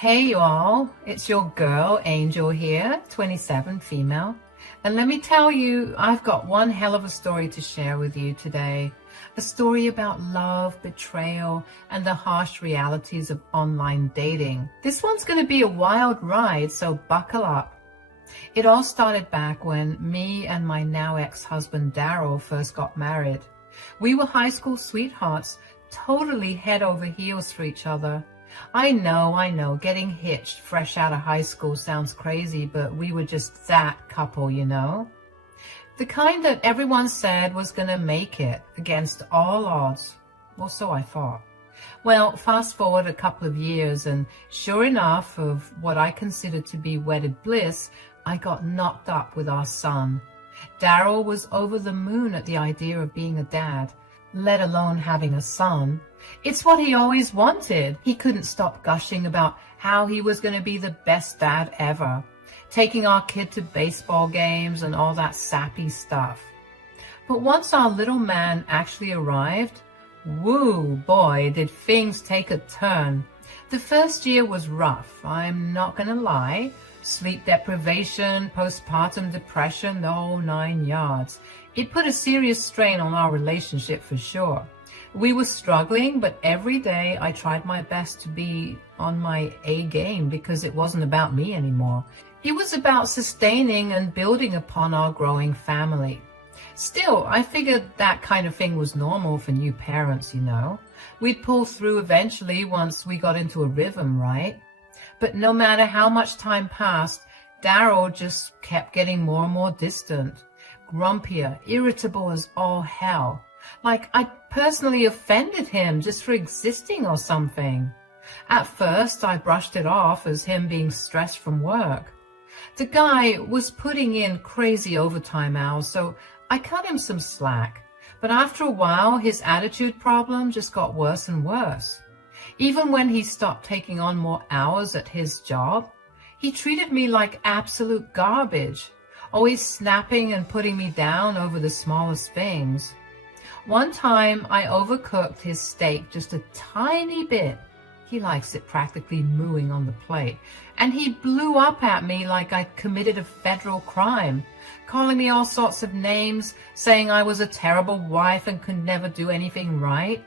Hey y'all, it's your girl Angel here, 27, female. And let me tell you, I've got one hell of a story to share with you today. A story about love, betrayal, and the harsh realities of online dating. This one's going to be a wild ride, so buckle up. It all started back when me and my now ex-husband Daryl first got married. We were high school sweethearts, totally head over heels for each other. I know, getting hitched fresh out of high school sounds crazy, but we were just that couple, you know? The kind that everyone said was gonna make it against all odds. Well, so I thought. Well, fast forward a couple of years, and sure enough, of what I considered to be wedded bliss, I got knocked up with our son. Daryl was over the moon at the idea of being a dad, let alone having a son. It's what he always wanted. He couldn't stop gushing about how he was going to be the best dad ever, taking our kid to baseball games and all that sappy stuff. But once our little man actually arrived, woo boy, did things take a turn. The first year was rough, I'm not going to lie. Sleep deprivation, postpartum depression, the whole 9 yards. It put a serious strain on our relationship for sure. We were struggling, but every day I tried my best to be on my A game because it wasn't about me anymore. It was about sustaining and building upon our growing family. Still, I figured that kind of thing was normal for new parents, you know. We'd pull through eventually once we got into a rhythm, right? But no matter how much time passed, Daryl just kept getting more and more distant, grumpier, irritable as all hell. Like I personally offended him just for existing or something. At first, I brushed it off as him being stressed from work. The guy was putting in crazy overtime hours, so I cut him some slack. But after a while, his attitude problem just got worse and worse. Even when he stopped taking on more hours at his job, he treated me like absolute garbage, always snapping and putting me down over the smallest things. One time, I overcooked his steak just a tiny bit. He likes it practically mooing on the plate. And he blew up at me like I committed a federal crime, calling me all sorts of names, saying I was a terrible wife and could never do anything right.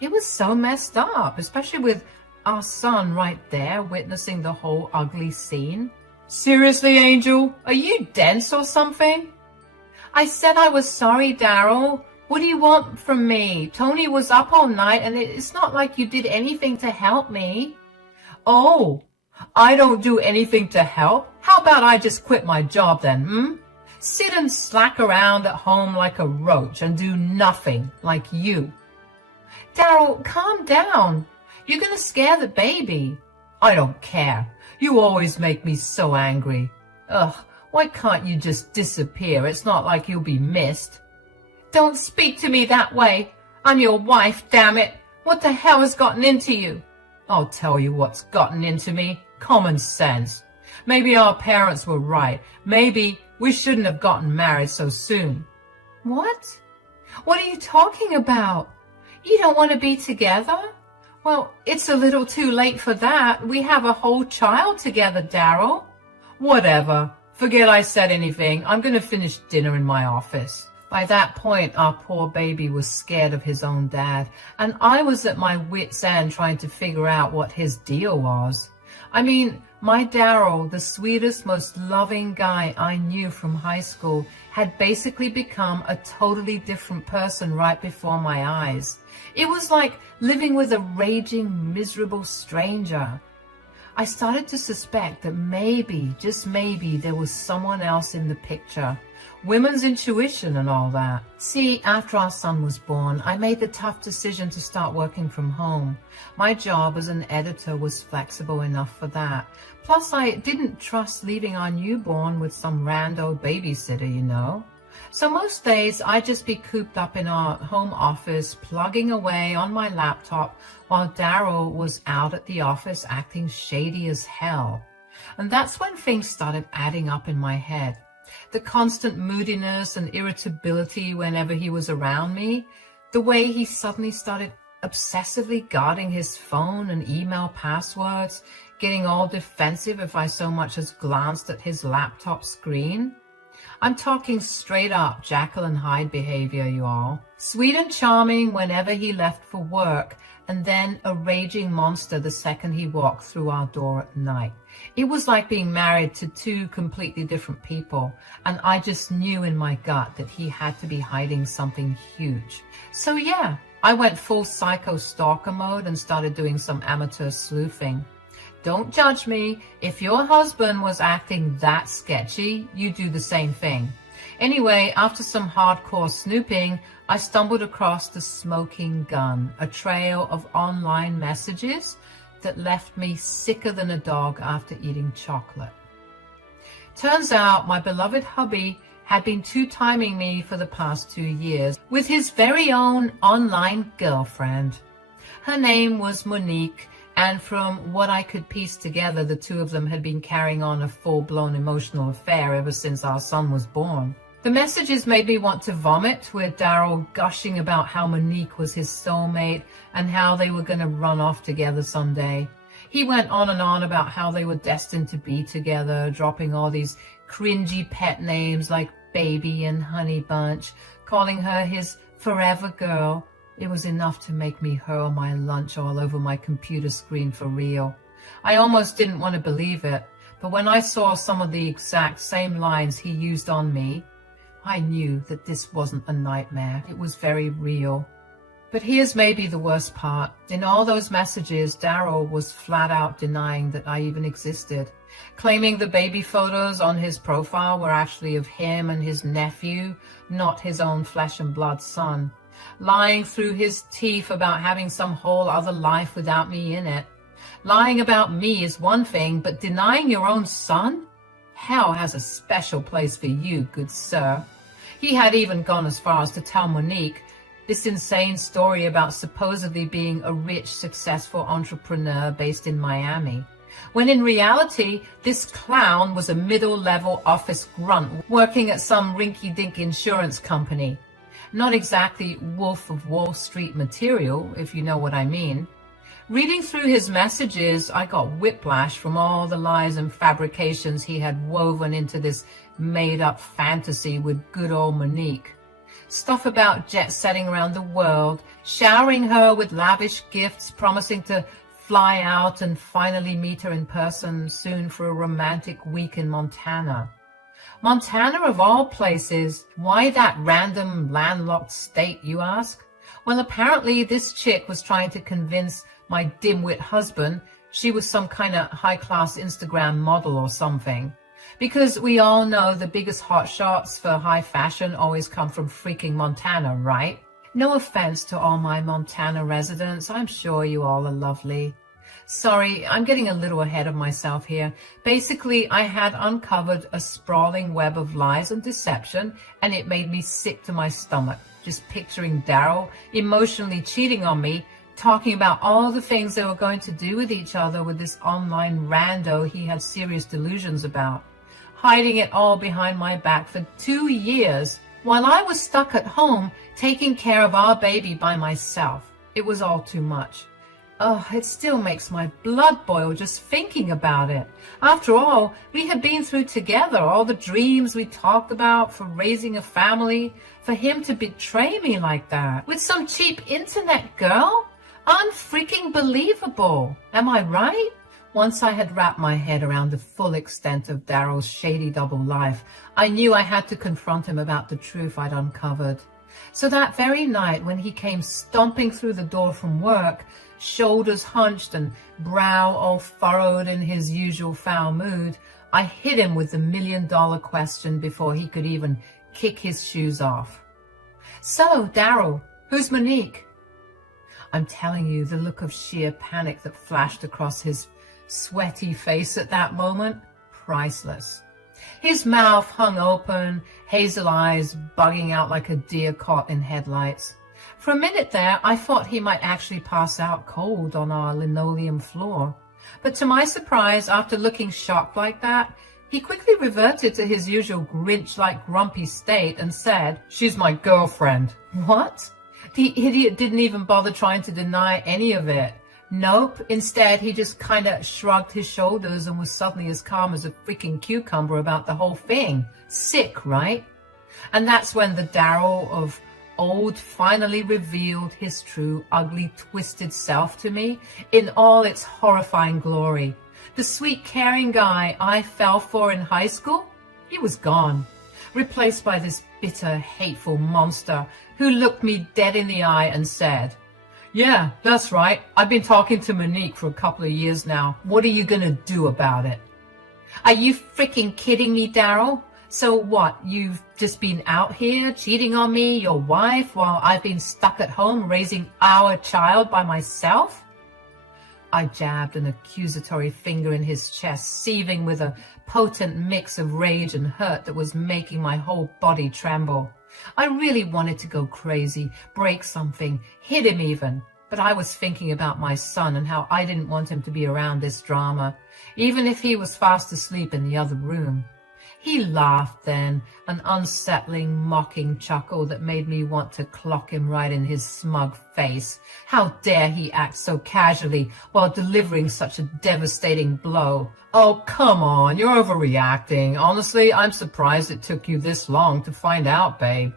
It was so messed up, especially with our son right there witnessing the whole ugly scene. Seriously, Angel, are you dense or something? I said I was sorry, Daryl. What do you want from me? Tony was up all night and it's not like you did anything to help me. Oh, I don't do anything to help? How about I just quit my job then, Sit and slack around at home like a roach and do nothing like you. Daryl, calm down. You're gonna scare the baby. I don't care. You always make me so angry. Ugh, why can't you just disappear? It's not like you'll be missed. Don't speak to me that way. I'm your wife, damn it. What the hell has gotten into you? I'll tell you what's gotten into me. Common sense. Maybe our parents were right. Maybe we shouldn't have gotten married so soon. What? What are you talking about? You don't want to be together? Well, it's a little too late for that. We have a whole child together, Daryl. Whatever. Forget I said anything. I'm going to finish dinner in my office. By that point, our poor baby was scared of his own dad, and I was at my wit's end trying to figure out what his deal was. I mean, my Daryl, the sweetest, most loving guy I knew from high school, had basically become a totally different person right before my eyes. It was like living with a raging, miserable stranger. I started to suspect that maybe, just maybe, there was someone else in the picture. Women's intuition and all that. See, after our son was born, I made the tough decision to start working from home. My job as an editor was flexible enough for that. Plus, I didn't trust leaving our newborn with some rando babysitter, you know. So most days, I'd just be cooped up in our home office, plugging away on my laptop, while Daryl was out at the office acting shady as hell. And that's when things started adding up in my head. The constant moodiness and irritability whenever he was around me, the way he suddenly started obsessively guarding his phone and email passwords, getting all defensive if I so much as glanced at his laptop screen. I'm talking straight up Jekyll and Hyde behavior, you all. Sweet and charming whenever he left for work, and then a raging monster the second he walked through our door at night. It was like being married to two completely different people, and I just knew in my gut that he had to be hiding something huge. So yeah, I went full psycho stalker mode and started doing some amateur sleuthing. Don't judge me. If your husband was acting that sketchy, you do the same thing. Anyway, after some hardcore snooping, I stumbled across the smoking gun, a trail of online messages that left me sicker than a dog after eating chocolate. Turns out my beloved hubby had been two-timing me for the past 2 years with his very own online girlfriend. Her name was Monique, and from what I could piece together, the two of them had been carrying on a full-blown emotional affair ever since our son was born. The messages made me want to vomit, with Daryl gushing about how Monique was his soulmate and how they were going to run off together someday. He went on and on about how they were destined to be together, dropping all these cringy pet names like Baby and Honey Bunch, calling her his forever girl. It was enough to make me hurl my lunch all over my computer screen for real. I almost didn't want to believe it, but when I saw some of the exact same lines he used on me, I knew that this wasn't a nightmare. It was very real. But here's maybe the worst part. In all those messages, Daryl was flat out denying that I even existed, claiming the baby photos on his profile were actually of him and his nephew, not his own flesh and blood son. Lying through his teeth about having some whole other life without me in it. Lying about me is one thing, but denying your own son? Hell has a special place for you, good sir. He had even gone as far as to tell Monique this insane story about supposedly being a rich, successful entrepreneur based in Miami, when in reality, this clown was a middle-level office grunt working at some rinky-dink insurance company. Not exactly Wolf of Wall Street material, if you know what I mean. Reading through his messages, I got whiplash from all the lies and fabrications he had woven into this made-up fantasy with good old Monique. Stuff about jet-setting around the world, showering her with lavish gifts, promising to fly out and finally meet her in person soon for a romantic week in Montana. Montana of all places. Why that random landlocked state, you ask? Well, apparently this chick was trying to convince my dimwit husband she was some kind of high-class Instagram model or something. Because we all know the biggest hotshots for high fashion always come from freaking Montana, right? No offense to all my Montana residents. I'm sure you all are lovely. Sorry, I'm getting a little ahead of myself here. Basically, I had uncovered a sprawling web of lies and deception, and it made me sick to my stomach, just picturing Daryl emotionally cheating on me, talking about all the things they were going to do with each other with this online rando he had serious delusions about, hiding it all behind my back for 2 years while I was stuck at home taking care of our baby by myself. It was all too much. Oh, it still makes my blood boil just thinking about it. After all, we had been through together all the dreams we talked about for raising a family. For him to betray me like that with some cheap internet girl? Unfreaking believable. Am I right? Once I had wrapped my head around the full extent of Daryl's shady double life, I knew I had to confront him about the truth I'd uncovered. So that very night when he came stomping through the door from work, shoulders hunched and brow all furrowed in his usual foul mood, I hit him with the $1,000,000 question before he could even kick his shoes off. So, Daryl, who's Monique? I'm telling you, the look of sheer panic that flashed across his sweaty face at that moment, priceless. His mouth hung open, hazel eyes bugging out like a deer caught in headlights. For a minute there, I thought he might actually pass out cold on our linoleum floor. But to my surprise, after looking shocked like that, he quickly reverted to his usual Grinch-like grumpy state and said, "She's my girlfriend." What? The idiot didn't even bother trying to deny any of it. Nope. Instead, he just kind of shrugged his shoulders and was suddenly as calm as a freaking cucumber about the whole thing. Sick, right? And that's when the Daryl of old finally revealed his true, ugly, twisted self to me in all its horrifying glory. The sweet, caring guy I fell for in high school, he was gone, replaced by this bitter, hateful monster who looked me dead in the eye and said, "Yeah, that's right. I've been talking to Monique for a couple of years now. What are you gonna do about it?" Are you freaking kidding me, Daryl? So what, you've just been out here cheating on me, your wife, while I've been stuck at home raising our child by myself? I jabbed an accusatory finger in his chest, seething with a potent mix of rage and hurt that was making my whole body tremble. I really wanted to go crazy, break something, hit him even, but I was thinking about my son and how I didn't want him to be around this drama, even if he was fast asleep in the other room. He laughed then, an unsettling, mocking chuckle that made me want to clock him right in his smug face. How dare he act so casually while delivering such a devastating blow? Oh, come on, you're overreacting. Honestly, I'm surprised it took you this long to find out, babe.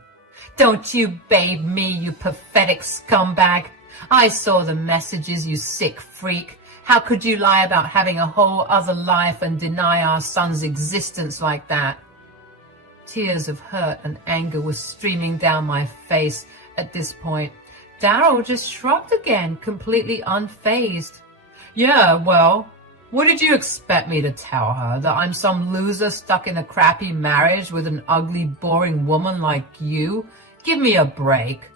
Don't you babe me, you pathetic scumbag. I saw the messages, you sick freak. How could you lie about having a whole other life and deny our son's existence like that? Tears of hurt and anger were streaming down my face at this point. Daryl just shrugged again, completely unfazed. Yeah, well, what did you expect me to tell her? That I'm some loser stuck in a crappy marriage with an ugly, boring woman like you? Give me a break.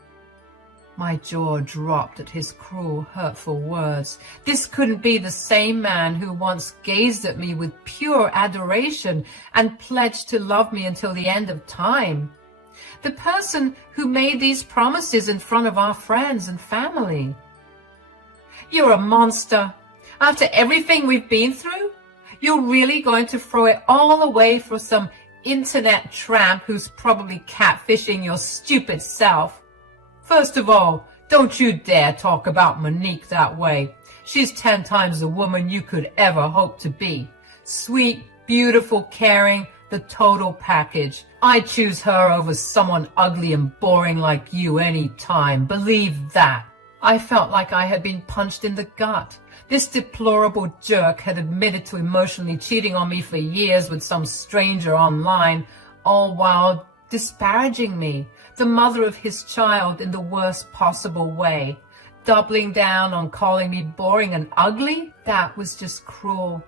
My jaw dropped at his cruel, hurtful words. This couldn't be the same man who once gazed at me with pure adoration and pledged to love me until the end of time. The person who made these promises in front of our friends and family. You're a monster. After everything we've been through, you're really going to throw it all away for some internet tramp who's probably catfishing your stupid self. First of all, don't you dare talk about Monique that way. She's 10 times the woman you could ever hope to be. Sweet, beautiful, caring, the total package. I'd choose her over someone ugly and boring like you any time. Believe that. I felt like I had been punched in the gut. This deplorable jerk had admitted to emotionally cheating on me for years with some stranger online, all while disparaging me, the mother of his child, in the worst possible way. Doubling down on calling me boring and ugly? That was just cruel.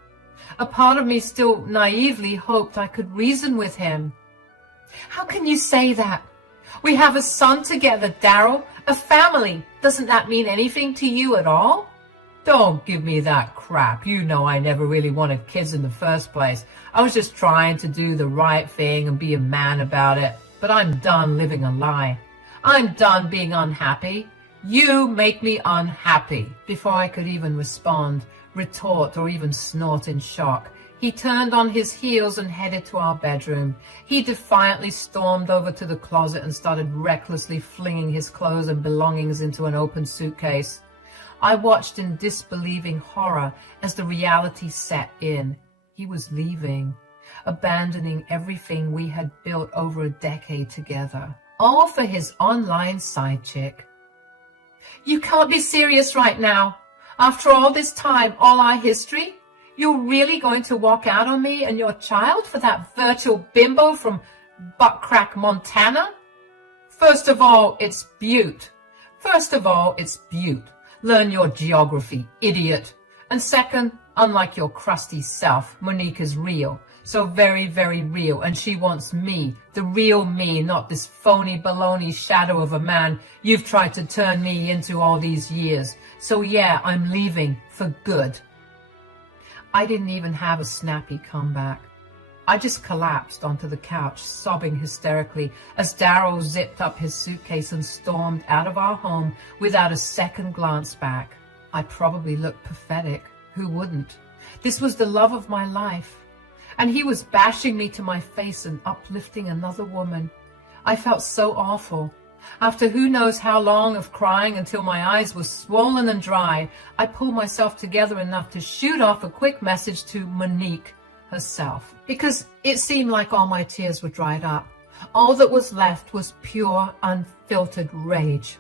A part of me still naively hoped I could reason with him. How can you say that? We have a son together, Daryl, a family. Doesn't that mean anything to you at all? Don't give me that crap. You know I never really wanted kids in the first place. I was just trying to do the right thing and be a man about it. But I'm done living a lie. I'm done being unhappy. You make me unhappy. Before I could even respond, retort, or even snort in shock, he turned on his heels and headed to our bedroom. He defiantly stormed over to the closet and started recklessly flinging his clothes and belongings into an open suitcase. I watched in disbelieving horror as the reality set in. He was leaving, abandoning everything we had built over a decade together, all for his online side chick. You can't be serious right now. After all this time, all our history, you're really going to walk out on me and your child for that virtual bimbo from Buttcrack, Montana? First of all, it's Butte. Learn your geography, idiot. And second, unlike your crusty self, Monique is real. So very, very real. And she wants me, the real me, not this phony baloney shadow of a man you've tried to turn me into all these years. So yeah, I'm leaving for good. I didn't even have a snappy comeback. I just collapsed onto the couch, sobbing hysterically as Daryl zipped up his suitcase and stormed out of our home without a second glance back. I probably looked pathetic. Who wouldn't? This was the love of my life. And he was bashing me to my face and uplifting another woman. I felt so awful. After who knows how long of crying until my eyes were swollen and dry, I pulled myself together enough to shoot off a quick message to Monique herself, because it seemed like all my tears were dried up. All that was left was pure, unfiltered rage.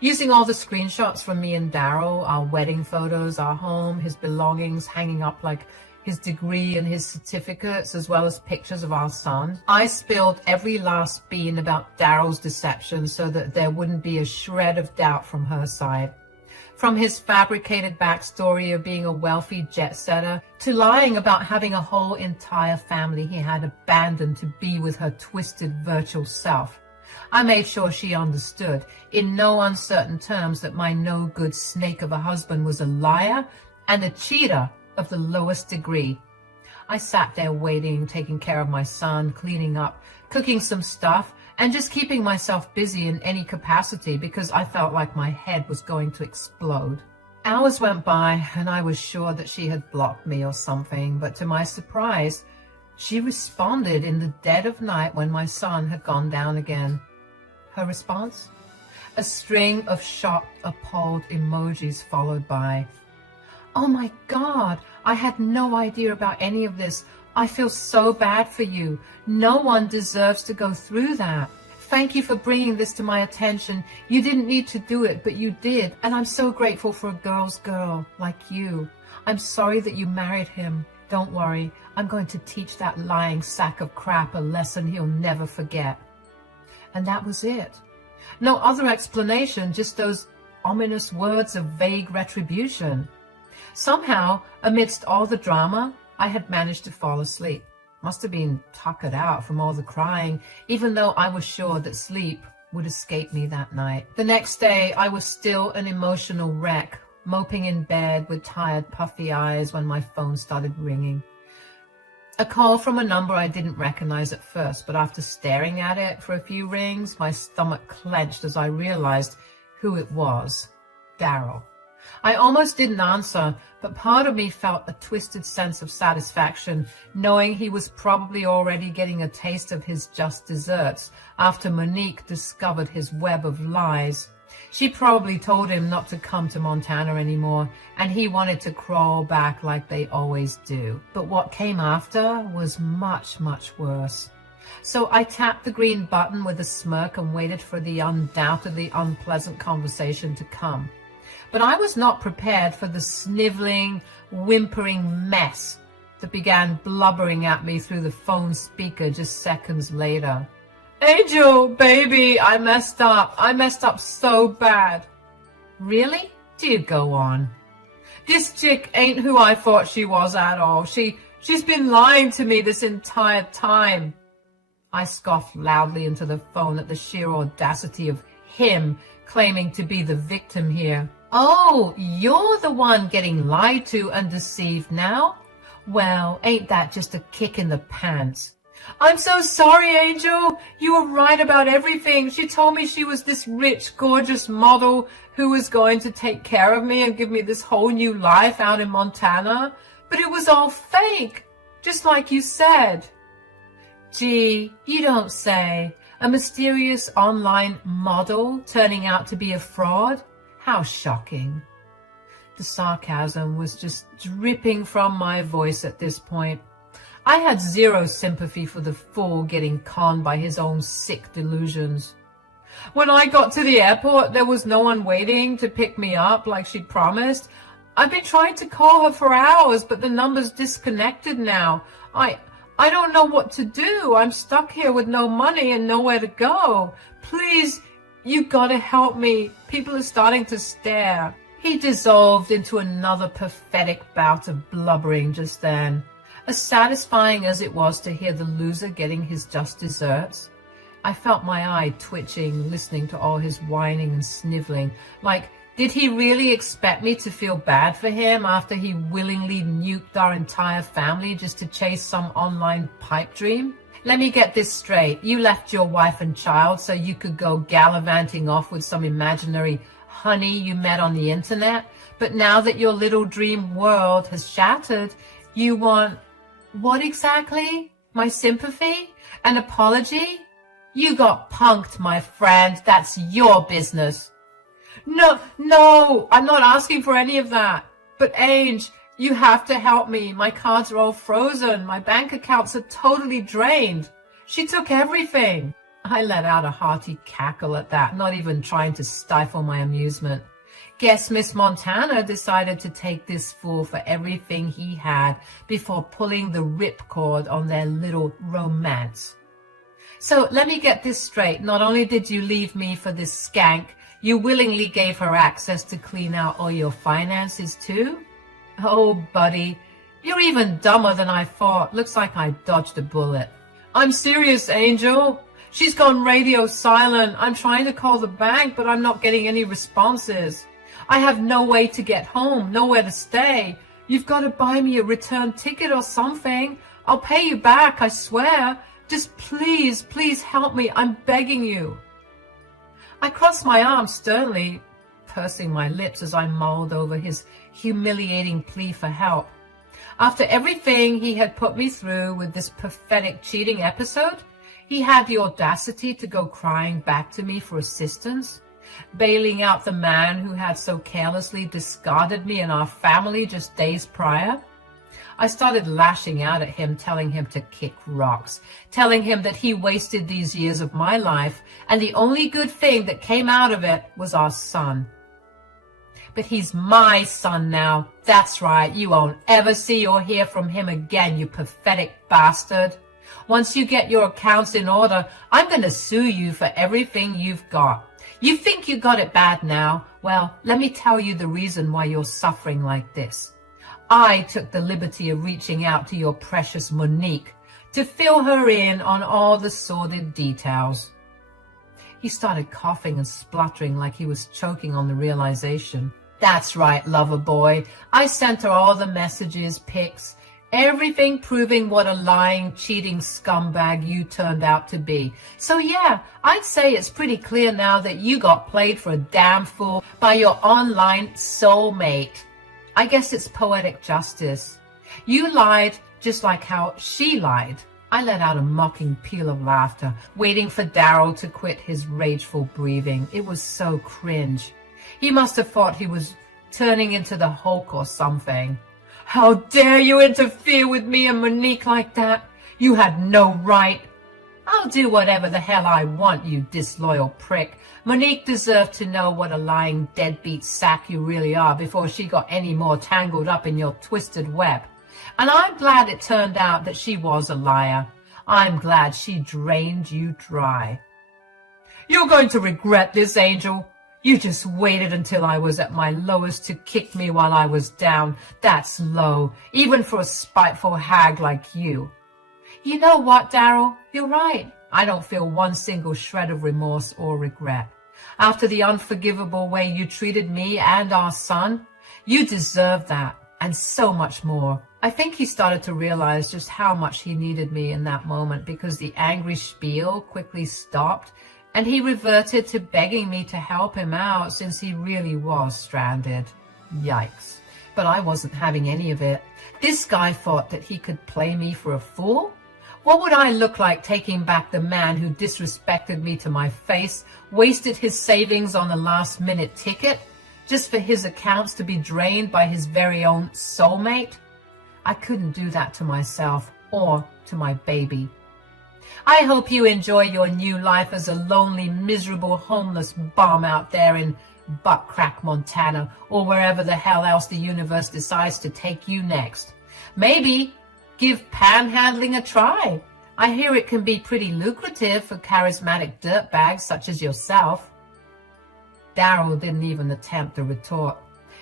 Using all the screenshots from me and Daryl, our wedding photos, our home, his belongings hanging up like his degree and his certificates, as well as pictures of our son, I spilled every last bean about Daryl's deception so that there wouldn't be a shred of doubt from her side. From his fabricated backstory of being a wealthy jet setter to lying about having a whole entire family he had abandoned to be with her twisted virtual self. I made sure she understood, in no uncertain terms, that my no-good snake of a husband was a liar and a cheater of the lowest degree. I sat there waiting, taking care of my son, cleaning up, cooking some stuff, and just keeping myself busy in any capacity because I felt like my head was going to explode. Hours went by, and I was sure that she had blocked me or something, but to my surprise, she responded in the dead of night when my son had gone down again. Her response? A string of shocked, appalled emojis followed by, "Oh my God, I had no idea about any of this. I feel so bad for you. No one deserves to go through that. Thank you for bringing this to my attention. You didn't need to do it, but you did. And I'm so grateful for a girl's girl like you. I'm sorry that you married him. Don't worry, I'm going to teach that lying sack of crap a lesson he'll never forget." And that was it. No other explanation, just those ominous words of vague retribution. Somehow, amidst all the drama, I had managed to fall asleep. Must have been tuckered out from all the crying, even though I was sure that sleep would escape me that night. The next day, I was still an emotional wreck, moping in bed with tired, puffy eyes when my phone started ringing. A call from a number I didn't recognize at first, but after staring at it for a few rings, my stomach clenched as I realized who it was. Daryl. I almost didn't answer, but part of me felt a twisted sense of satisfaction, knowing he was probably already getting a taste of his just desserts after Monique discovered his web of lies. She probably told him not to come to Montana anymore, and he wanted to crawl back like they always do. But what came after was much, much worse. So I tapped the green button with a smirk and waited for the undoubtedly unpleasant conversation to come. But I was not prepared for the sniveling, whimpering mess that began blubbering at me through the phone speaker just seconds later. "Angel, baby, I messed up. I messed up so bad." "Really? Do go on." "This chick ain't who I thought she was at all. She's been lying to me this entire time." I scoffed loudly into the phone at the sheer audacity of him claiming to be the victim here. "Oh, you're the one getting lied to and deceived now? Well, ain't that just a kick in the pants?" "I'm so sorry, Angel. You were right about everything. She told me she was this rich, gorgeous model who was going to take care of me and give me this whole new life out in Montana. But it was all fake, just like you said." "Gee, you don't say. A mysterious online model turning out to be a fraud? How shocking." The sarcasm was just dripping from my voice at this point. I had zero sympathy for the fool getting conned by his own sick delusions. "When I got to the airport, there was no one waiting to pick me up like she'd promised. I've been trying to call her for hours, but the number's disconnected now. I don't know what to do. I'm stuck here with no money and nowhere to go. Please, you gotta help me. People are starting to stare." He dissolved into another pathetic bout of blubbering just then. As satisfying as it was to hear the loser getting his just desserts, I felt my eye twitching, listening to all his whining and sniveling. Like, did he really expect me to feel bad for him after he willingly nuked our entire family just to chase some online pipe dream? Let me get this straight. You left your wife and child so you could go gallivanting off with some imaginary honey you met on the internet, but now that your little dream world has shattered, you want... what exactly? My sympathy? An apology? You got punked, my friend. That's your business. No, I'm not asking for any of that. But Ange, you have to help me. My cards are all frozen. My bank accounts are totally drained. She took everything. I let out a hearty cackle at that, not even trying to stifle my amusement. Guess Miss Montana decided to take this fool for everything he had before pulling the ripcord on their little romance. So let me get this straight. Not only did you leave me for this skank, you willingly gave her access to clean out all your finances too? Oh, buddy, you're even dumber than I thought. Looks like I dodged a bullet. I'm serious, Angel. She's gone radio silent. I'm trying to call the bank, but I'm not getting any responses. I have no way to get home, nowhere to stay. You've got to buy me a return ticket or something. I'll pay you back, I swear. Just please help me. I'm begging you. I crossed my arms sternly, pursing my lips as I mulled over his humiliating plea for help. After everything he had put me through with this pathetic cheating episode, he had the audacity to go crying back to me for assistance, bailing out the man who had so carelessly discarded me and our family just days prior. I started lashing out at him, telling him to kick rocks, telling him that he wasted these years of my life, and the only good thing that came out of it was our son. But he's my son now. That's right. You won't ever see or hear from him again, you pathetic bastard. Once you get your accounts in order, I'm going to sue you for everything you've got. You think you got it bad now? Well, let me tell you the reason why you're suffering like this. I took the liberty of reaching out to your precious Monique to fill her in on all the sordid details. He started coughing and spluttering like he was choking on the realization. That's right, lover boy. I sent her all the messages, pics, everything proving what a lying, cheating scumbag you turned out to be. So yeah, I'd say it's pretty clear now that you got played for a damn fool by your online soulmate. I guess it's poetic justice. You lied just like how she lied. I let out a mocking peal of laughter, waiting for Daryl to quit his rageful breathing. It was so cringe. He must have thought he was turning into the Hulk or something. How dare you interfere with me and Monique like that? You had no right. I'll do whatever the hell I want, you disloyal prick. Monique deserved to know what a lying deadbeat sack you really are before she got any more tangled up in your twisted web. And I'm glad it turned out that she was a liar. I'm glad she drained you dry. You're going to regret this, Angel. You just waited until I was at my lowest to kick me while I was down. That's low, even for a spiteful hag like you. You know what, Daryl? You're right. I don't feel one single shred of remorse or regret. After the unforgivable way you treated me and our son, you deserve that, and so much more. I think he started to realize just how much he needed me in that moment because the angry spiel quickly stopped, and he reverted to begging me to help him out since he really was stranded. Yikes. But I wasn't having any of it. This guy thought that he could play me for a fool? What would I look like taking back the man who disrespected me to my face, wasted his savings on a last-minute ticket, just for his accounts to be drained by his very own soulmate? I couldn't do that to myself or to my baby. I hope you enjoy your new life as a lonely, miserable, homeless bum out there in Butt Crack, Montana, or wherever the hell else the universe decides to take you next. Maybe give panhandling a try. I hear it can be pretty lucrative for charismatic dirtbags such as yourself. Daryl didn't even attempt a retort.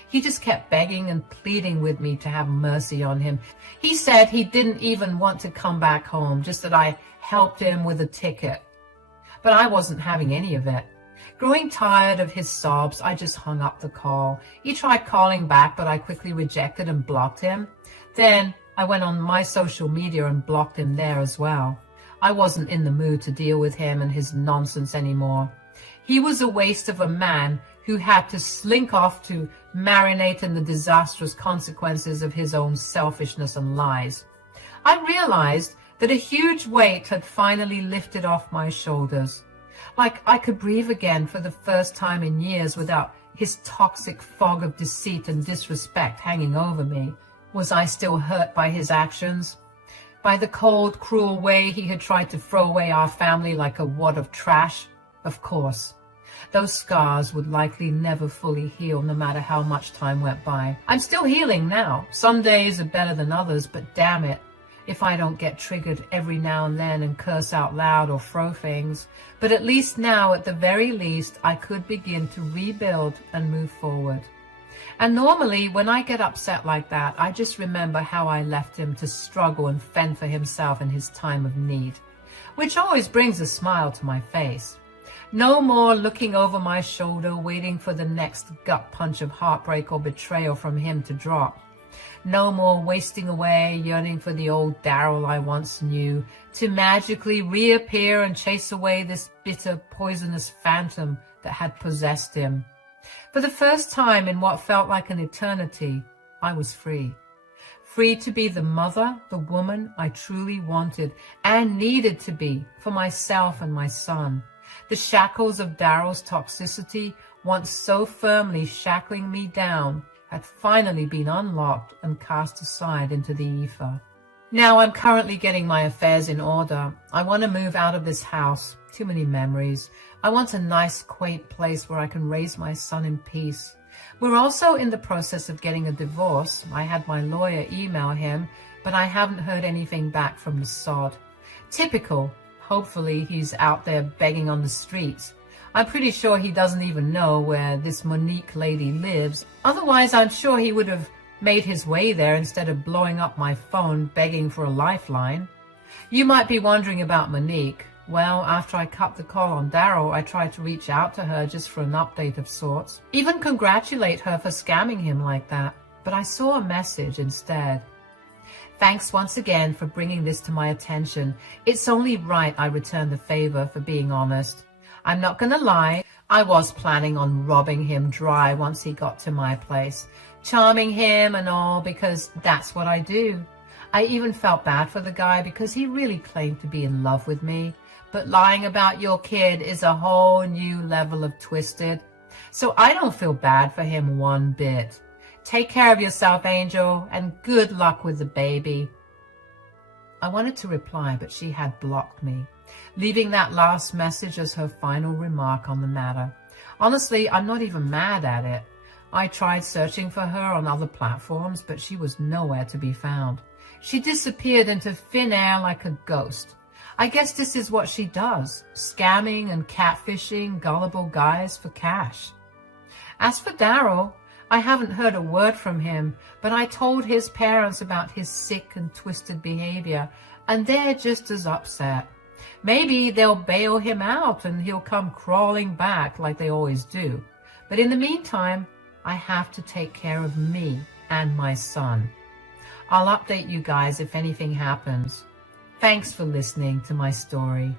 He just kept begging and pleading with me to have mercy on him. He said he didn't even want to come back home, just that I helped him with a ticket. But I wasn't having any of it. Growing tired of his sobs, I just hung up the call. He tried calling back, but I quickly rejected and blocked him. Then I went on my social media and blocked him there as well. I wasn't in the mood to deal with him and his nonsense anymore. He was a waste of a man who had to slink off to marinate in the disastrous consequences of his own selfishness and lies. I realized that a huge weight had finally lifted off my shoulders. Like I could breathe again for the first time in years without his toxic fog of deceit and disrespect hanging over me. Was I still hurt by his actions? By the cold, cruel way he had tried to throw away our family like a wad of trash? Of course. Those scars would likely never fully heal no matter how much time went by. I'm still healing now. Some days are better than others, but damn it, if I don't get triggered every now and then and curse out loud or throw things. But at least now, at the very least, I could begin to rebuild and move forward. And normally, when I get upset like that, I just remember how I left him to struggle and fend for himself in his time of need, which always brings a smile to my face. No more looking over my shoulder, waiting for the next gut punch of heartbreak or betrayal from him to drop. No more wasting away, yearning for the old Daryl I once knew, to magically reappear and chase away this bitter, poisonous phantom that had possessed him. For the first time in what felt like an eternity, I was free. Free to be the mother, the woman I truly wanted and needed to be for myself and my son. The shackles of Daryl's toxicity, once so firmly shackling me down, had finally been unlocked and cast aside into the ether. Now I'm currently getting my affairs in order. I want to move out of this house. Too many memories. I want a nice, quaint place where I can raise my son in peace. We're also in the process of getting a divorce. I had my lawyer email him, but I haven't heard anything back from the sod. Typical. Hopefully he's out there begging on the streets. I'm pretty sure he doesn't even know where this Monique lady lives. Otherwise, I'm sure he would have made his way there instead of blowing up my phone begging for a lifeline. You might be wondering about Monique. Well, after I cut the call on Daryl, I tried to reach out to her just for an update of sorts. Even congratulate her for scamming him like that. But I saw a message instead. Thanks once again for bringing this to my attention. It's only right I return the favor, for being honest. I'm not gonna lie, I was planning on robbing him dry once he got to my place. Charming him and all, because that's what I do. I even felt bad for the guy because he really claimed to be in love with me. But lying about your kid is a whole new level of twisted. So I don't feel bad for him one bit. Take care of yourself, Angel, and good luck with the baby. I wanted to reply, but she had blocked me, leaving that last message as her final remark on the matter. Honestly, I'm not even mad at it. I tried searching for her on other platforms, but she was nowhere to be found. She disappeared into thin air like a ghost. I guess this is what she does, scamming and catfishing gullible guys for cash. As for Daryl, I haven't heard a word from him, but I told his parents about his sick and twisted behavior, and they're just as upset. Maybe they'll bail him out and he'll come crawling back like they always do. But in the meantime, I have to take care of me and my son. I'll update you guys if anything happens. Thanks for listening to my story.